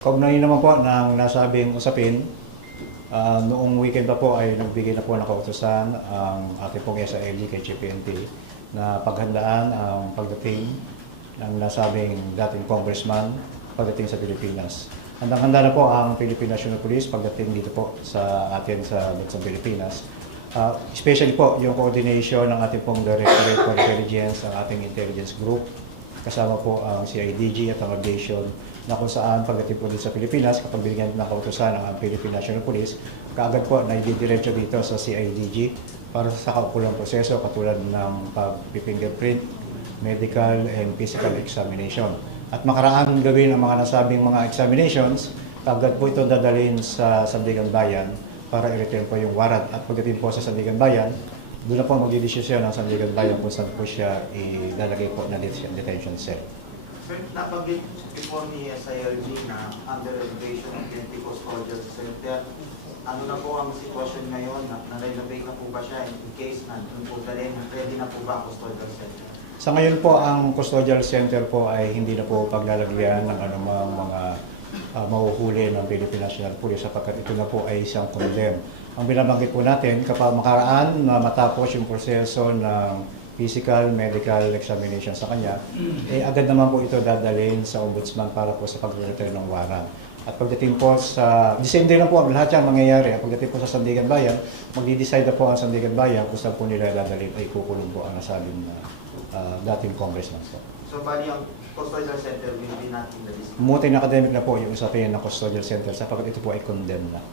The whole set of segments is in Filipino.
Kaugnay naman po ng nasabing usapin, noong weekend pa po ay nagbigay na po ng kautusan ang ating pong SILG kay GPNP na paghandaan ang pagdating ng nasabing dating congressman pagdating sa Pilipinas. Handang-handa na po ang Philippine National Police pagdating dito po sa atin sa bansang Pilipinas. Especially po yung coordination ng ating pong Directorate for Intelligence, ang ating intelligence group, kasama po ang CIDG at ang aviation, na kung saan pagdating po dito sa Pilipinas, kapag binigyan ng kautusan ng Philippine National Police, kaagad po na ididiretso dito sa CIDG para sa kaukulang proseso katulad ng pag-fingerprint, medical and physical examination. At makaraan gawin ang mga nasabing mga examinations, kaagad po ito dadalhin sa Sandigan Bayan para i-return po yung warrant. At pagdating po sa Sandigan Bayan, doon na po magdidesisyon ng Sandigan Bayan kung saan po siya ilalagay po na detention cell. Sir, napagit before ni SILG na under renovation ng PNP Custodial Center, ano na po ang sitwasyon ngayon? Na-renovate na po ba siya in case na doon po dalhin? Ready na po ba ang Custodial Center? Sa ngayon po, ang Custodial Center po ay hindi na po paglalagyan ng anumang mga mahuhuli ng Philippine National Police sapagkat ito na po ay isang condemn. Ang binabanggit po natin, kapag makaraan na matapos yung proseso ng physical, medical examination sa kanya, agad naman po ito dadalhin sa ombudsman para po sa pag-return ng warrant. At pagdating po sa, the same day lang po, lahat yan mangyayari. At pagdating po sa Sandigan Bayan, magdi-decide na po ang Sandigan Bayan kung saan po nila dadalhin ay kukulong po ang nasabing dating congressman po. So, bali ang Custodial Center will be not in the list? Muting academic na po yung usapin ng Custodial Center sapagkat ito po ay condemn na.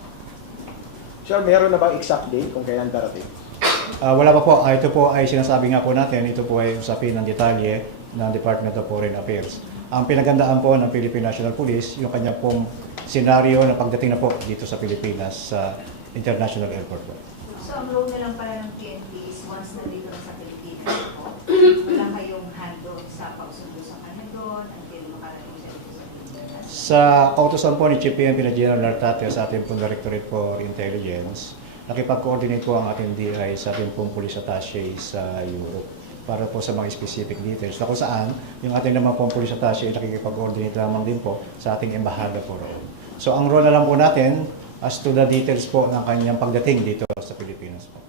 Sir, meron na bang exact date kung kailan darating? Wala pa po. Ito po ay sinasabi nga po natin, ito po ay usapin ng detalye ng Department of Foreign Affairs. Ang pinagandaan po ng Philippine National Police, yung kanya pong senaryo na pagdating na po dito sa Pilipinas sa International Airport po. So, ang role na lang pala ng PNP is once na dito sa Pilipinas po, wala kayong handle sa pausundo sa kanya doon until makarating siya dito sa Pilipinas? Sa kautusan po ni PNP na General Nartate sa ating pong Directorate for Intelligence, nakipag-coordinate po ang ating DI sa ating pong police attache sa Europe para po sa mga specific details na kung saan yung ating naman pong police attache ay nakikipag-coordinate lamang din po sa ating embahada po roon. So ang role na lang po natin as to the details po ng kanyang pagdating dito sa Pilipinas po.